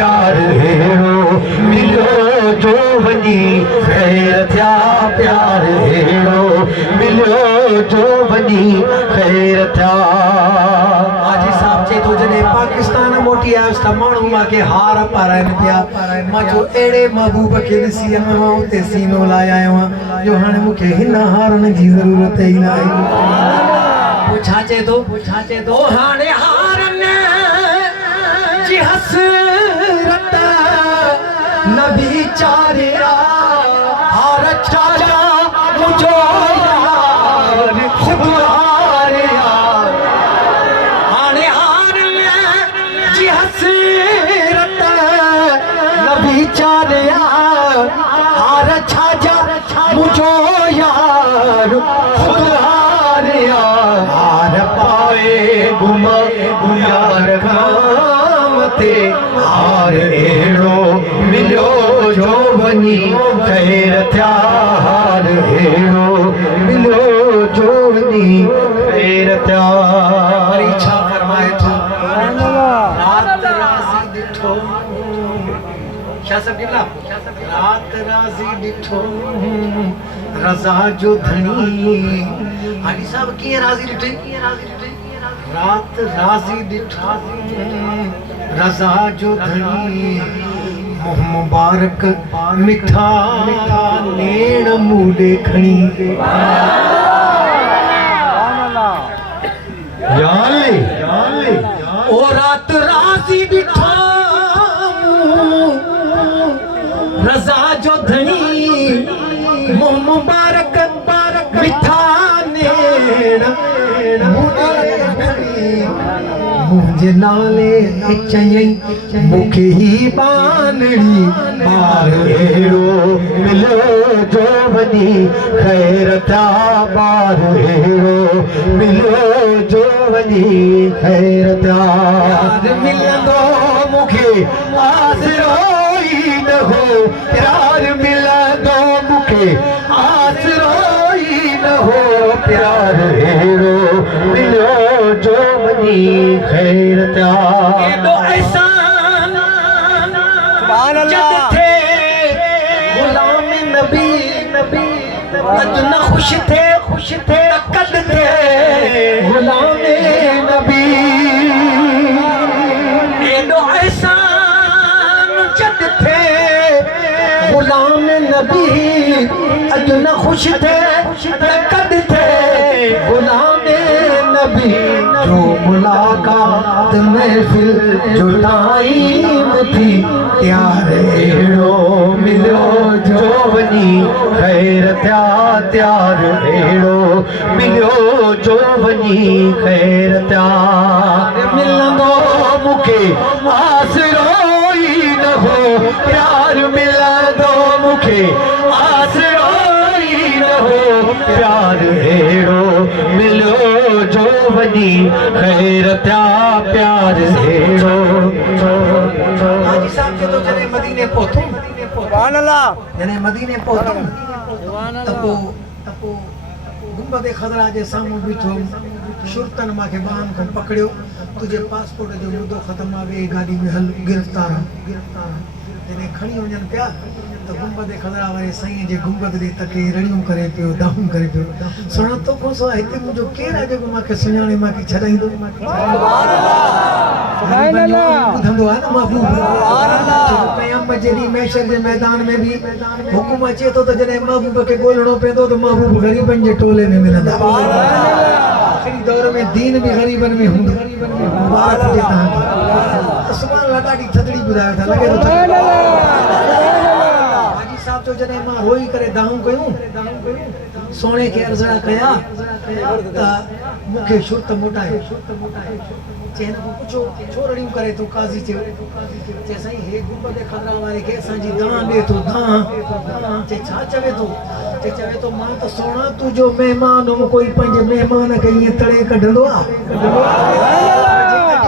प्यार हेड़ो मिलो जो वनी खैर थिया प्यार हेड़ो मिलो जो वनी खैर थिया। हाजी साहब चे तो जने पाकिस्तान मोटी आयो त माण्हू मांखे हार पाराइनि पिया। मां जो अहिड़े महबूब खे ॾिसी मां उते सीनो लाइ आयो आहियां जो हाणे मूंखे हिन हारनि जी ज़रूरत ई न आहे। पोइ छा चए थो ओ हाणे हारनि जी हसरत न वीचारिया हार छाजा मुंहिंजो यार ख़ुदि हारिया। हाणे हारनि जी हसरत न वीचारिया हार छाजा मुंहिंजो यार ख़ुदि हारिया। हार पाए गुम यार खाम ते हार अहिड़ो मिलियो जो वञी खैर थिया हार अहिड़ो मिलियो जो वञी खैर थिया। वरी छा फरमाए थो रात राज़ी ॾिठो छा सभु रात राज़ी ॾिठो रज़ा जो धणी। हाजी साहब कीअं राज़ी ॾिठई रात राज़ी ॾिठा रज़ा जो धणी मुंह मुबारक मिठा नेण मूॾे खणी। ओ रात राज़ी ॾिठा रज़ा जो धणी मुंह मुबारक मिठा नेण मुंहिंजे नाले चयई मूंखे ही बानड़ी ॿार अहिड़ो मिलियो जो वञी खैर थिया ॿार अहिड़ो मिलियो जो वञी खैर थिया। मिलंदो मूंखे आसरो ई न हो प्यार मिलंदो मूंखे आसरो ई न हो प्यार अहिड़ो मिलियो जो वञी खैर थिया। एॾो एहसान जद थे गुलाम नबी अॼु न ख़ुशि थे कद थे गुलाम नबी। एॾो एहसान जद थे गुलाम नबी अॼु न ख़ुशि थे कद थे गुलाम नबी। जो मुलाकात महफिल जो टाइम थी प्यार अहिड़ो मिलियो जो वञी खैर थिया प्यार अहिड़ो मिलियो जो वञी खैर थिया। मिलंदो मूंखे आसरो ई न हो प्यार मिलंदो मूंखे आसरो ई न हो प्यार अहिड़ो मिलियो जो वञी खैर थिया प्यार अहिड़ो। हाजी साहब के तो जने मदीने पहुतो सुभान अल्लाह जने मदीने पहुतो तपो गुंबद खज़रा जे साम्हूं बीठो शुरतन मांखे बाहन खां पकड़ियो तुझे पासपोर्ट जो मुद्दो ख़त्म आहे वे गाड़ी में हल गिरफ्तार जने खणी वञनि पिया त गुंबद खज़रा वारे साईं जे गुंबद ॾे तके रड़ियूं करे पियो दाहूं करे पियो सुणा तो को सो हिते मुंहिंजो केरु आहे जेको मांखे सुञाणे मांखे छॾाईंदो ॿुधंदो आहे न महबूब क़यामत जहिड़ी महशर जे मैदान में बि हुकुम अचे थो त जॾहिं महबूब खे ॻोल्हणो पवंदो त महबूब ग़रीबनि जे टोले में मिलंदा। आख़िरी दौर में दीन बि ग़रीबनि में हूंदो। मुबारक हुजे तव्हांखे। सुभाणे ॾाढी थदड़ी ॿुधायो था लॻे थो हाजी साहब जो जॾहिं मां रोई करे दाहूं कयूं सोने खे अर्ज़ड़ा कया त मूंखे शुर्त मोटाए चइनि खां पुछो छो रड़ियूं करे थो काज़ी चयो चए साईं हे गुंबद खज़रा वारे खे असांजी दां ॾिए थो दां चए छा चवे थो चवे थो मां त सोना तुंहिंजो महिमान हुउमि कोई पंहिंजे महिमान खे ईअं तड़े कढंदो आहे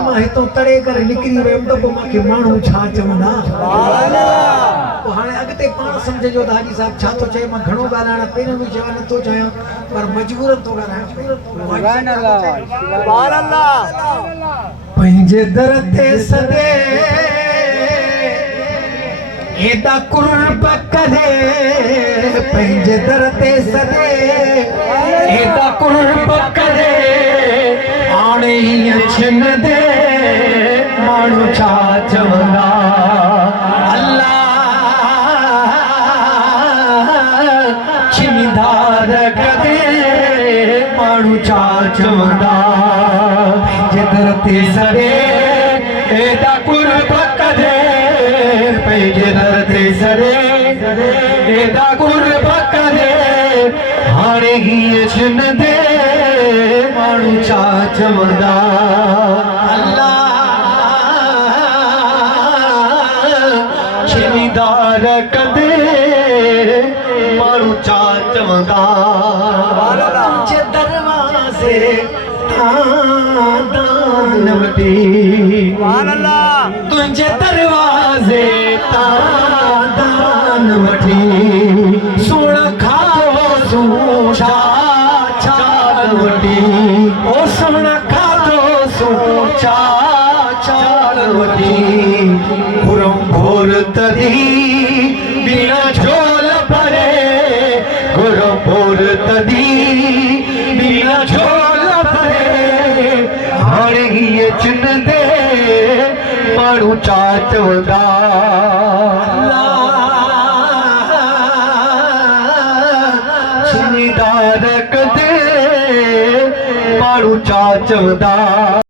मां हितां तड़े करे निकिरी वियुमि त पोइ मूंखे माण्हू छा चवंदा। पोइ हाणे अॻिते पाण सम्झिजो त हाजी साहब छा थो चए मां घणो ॻाल्हाइण पहिरियों बि चवां नथो चाहियां पर मजबूरन थो ॻाल्हायां। पंहिंजे दर ते सदे एदा कुर्ब करे पंहिंजे दर ते सदे एदा कुर्ब करे हाणे हीअं छिन दे माण्हू छा चवंदा अल्लाह छिनीदार कदे माण्हू छा चवंदा पंहिंजे दर ते सदे एदा कुर्ब करे पंहिंजे दर ते सदे एदा कुर्ब करे हाणे हीअं छिन दे माण्हू छा चवंदा अल्लाह छिनीदार कदे माण्हू छा चवंदा तुंहिंजे दरवाज़े दान वठी तुंहिंजे दरवाज़े दान वठी सुण खाओ छा छा वठी ओ सुण खाओ छा छा वठी घुरम घोर तदी बिना झोल भरे घुरम घोर तदी बिना झोल भरे हाणे हीअ चिन दे माण्हू छा चवंदा छिनीदार कदे माण्हू छा चवंदा